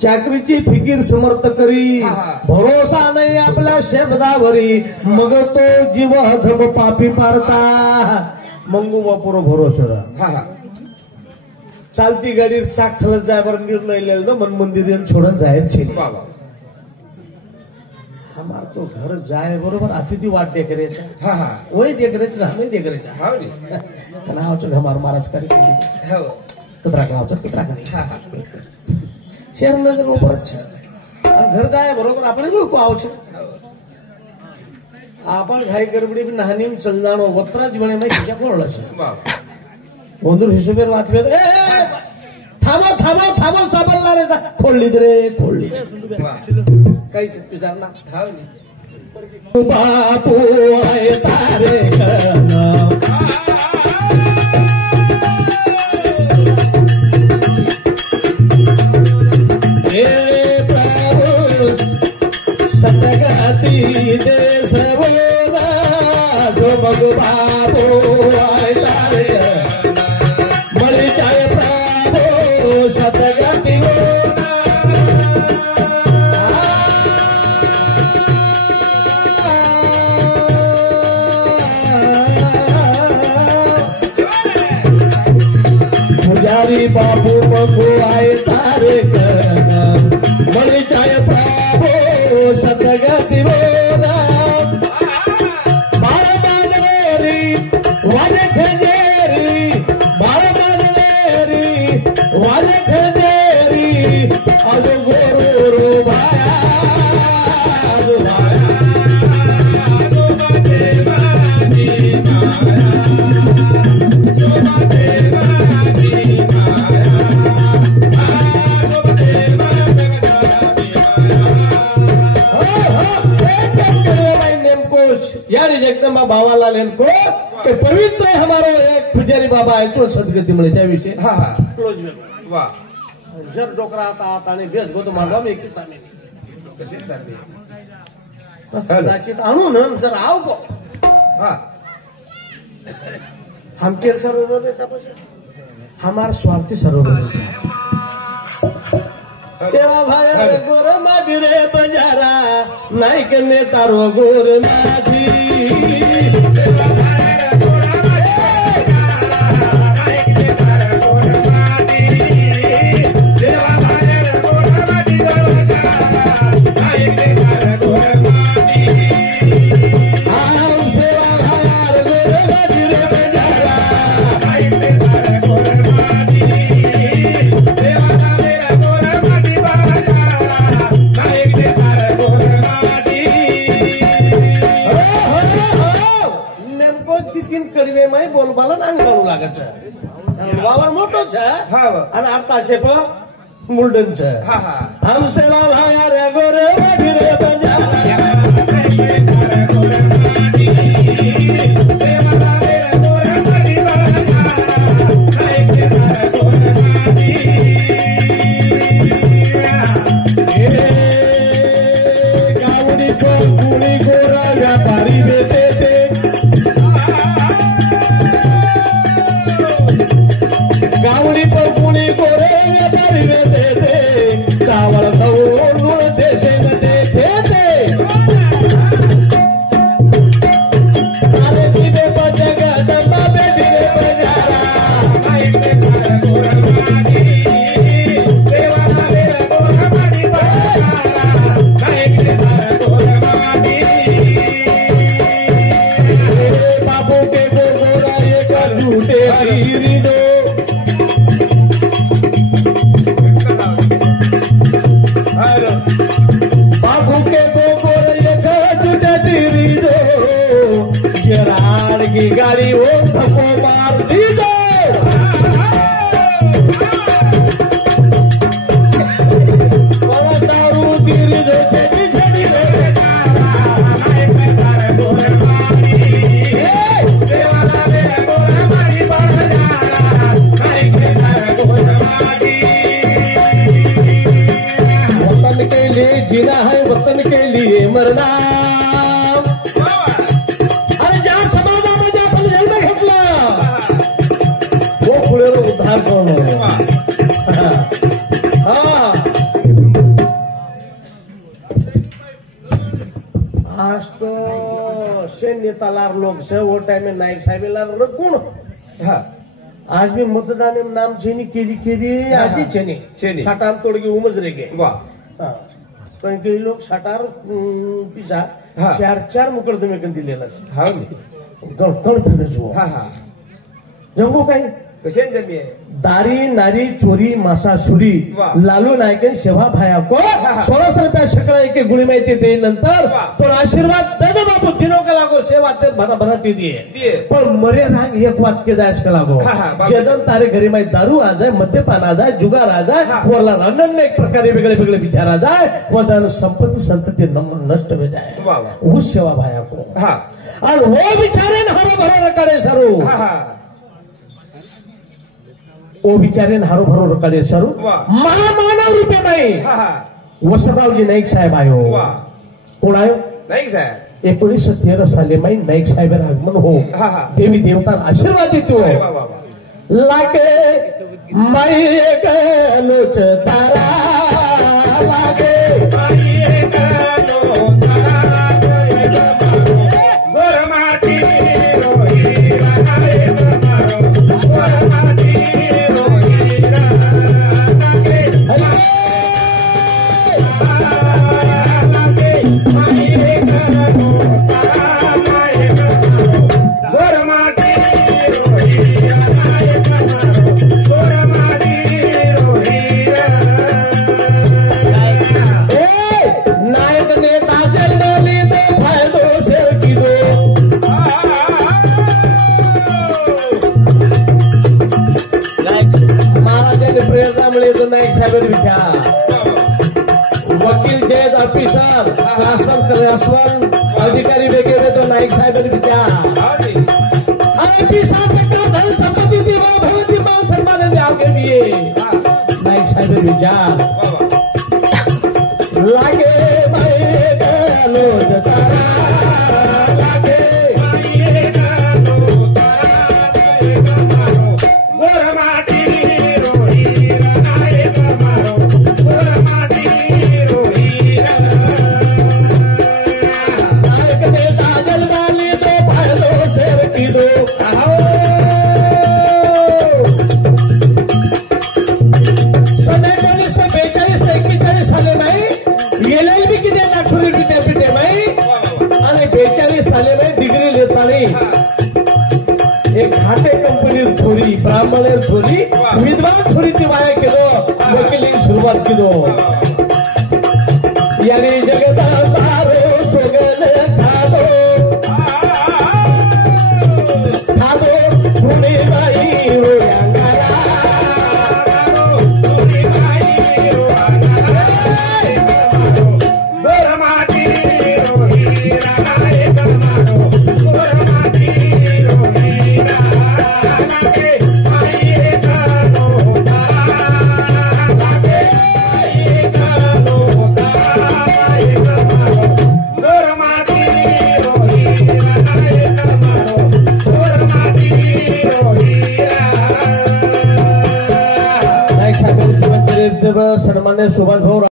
चाकरीची फिकीर समर्थ करी भरोसा नाही आपल्या शब्दावरी मग तो जीव धम पापी पारता मंगू बापुरो भरोसा चालती गाडी चाक खलत जायवर निर्णय लिहिला मन मंदिर छोडून जाहीर छे हमार तो घर जाए बरोबर अतिथी वाट देकरेचा वही देकरेच ना हमें देकरेचा नावचं हमार महाराज करी कुत्रा गावचं कुत्रा करी शहर नजर बरोबरच घर जाय बरोबर आपण लोक आव आपण घाई गडबडी नहानीम चल जाणो वत्राच वेळे माहिती तुझ्या कोळलं बंधूर हिशोबेर वाचवे थांबव थांबव थांबव सापडला रे खोडली रे खोडली काही पिसार ना बापू आहे तारे सतगती देश जो बाबू आय तारे मळी जाय प्रभू सतगती पुजारी बाबू बघू आय तारे मळी जाय प्रभू सतगती बाळ मानवेरी वाजे खेजेरी बाळ मानवेरी वाजे खेजेरी अजो गोरू भाया एकदम भावाला लेनको के पवित्र हमारा एक पुजारी बाबा आहे जो सदगती मिळे त्याविषयी क्लोज वेल जर डोकरा आता आणि बेस गोतो मानवा मी किता मी कसे धरले कदाचित आणून जर आव गो हम के सरोवर देता हमार स्वार्थी सरोवर सेवा भाई गोर माडी रे बजारा नाही कने तारो गोर माझी बोलबाला नांग काढू लागत वावर मोठोच आणि आता शेप मुलडनच हम सेवा भाया रे गोरे रे गावडी कुणी गोरा व्यापारी बेते गावडी पर कुणी गोरे व्यापारी बेते चावल गवळ देशे मध्ये देते अरे लिए जीना है वतन के लिए मरना. अरे ज्या समाजामध्ये आपण जन्म घेतला तो पुढे उद्धार करणं. आज तो सैन्य तालार लोग से वो टाइम में नायक साहेब रकून आज भी मतदान नाम चेनी केली आजी चेनी साठार तोडगी उमज रे गे पण काही लोक साठार पिझा 4 मुकदमे कन दिलेला गण फिरजो जमू काही कशें जमी दारी नारी चोरी मासा सुरी लालू नायक सेवा भाया को 1600 रुपया शकळा एक गुणी माहिती दे नंतर तो आशीर्वाद दे बाबू दिनो का लागो सेवा ते भरा दिए पण मरे राग एक वाक्य दास का लागो जदन तारे घरी माहिती दारू आ जाए मद्यपान आ जाए जुगार आ जाए वरला अनन्य एक प्रकारे वेगळे वेगळे विचार आ जाए वदन संपत्ति संतति नष्ट हो जाए वो सेवा भाया को और वो विचारे न हरो भरो रकाडे सरू वो बिचारे हारो भरो रकाडे सरू महामानव रूपे नाही वसरावजी नाईक साहेब आयो कोण आयो नाईक साहेब 1913 साली माई नाईक साहेब आगमन हो देवी देवता आशीर्वाद देतो लागे माई गलोच तारा लागे माई गलो तारा गोरमाटी रोही राय गोरमाटी वकील जैद ऑफिसर अधिकारी वेगळे तो नाईक साहेब संपत्ति सन्मान आगे भी नाईक साहेब विचार लागे एक घाटे कंपनी छोरी ब्राह्मण छोरी विद्वान छोरी ती वाया केलो वकिली सुरुवात केलो याने जगदारो सोगल खादो पुणे बाई रो अंगारा गोरमाटी रोही राय गमारो गोरमाटी रोही लागे माई गलो तारा लागे माई गलो तारा माई गमारो गोरमाटी रोही राय गमारो गोरमाटी रोही राय. नाईक साहेब सन्मान्य सुभाष भाऊ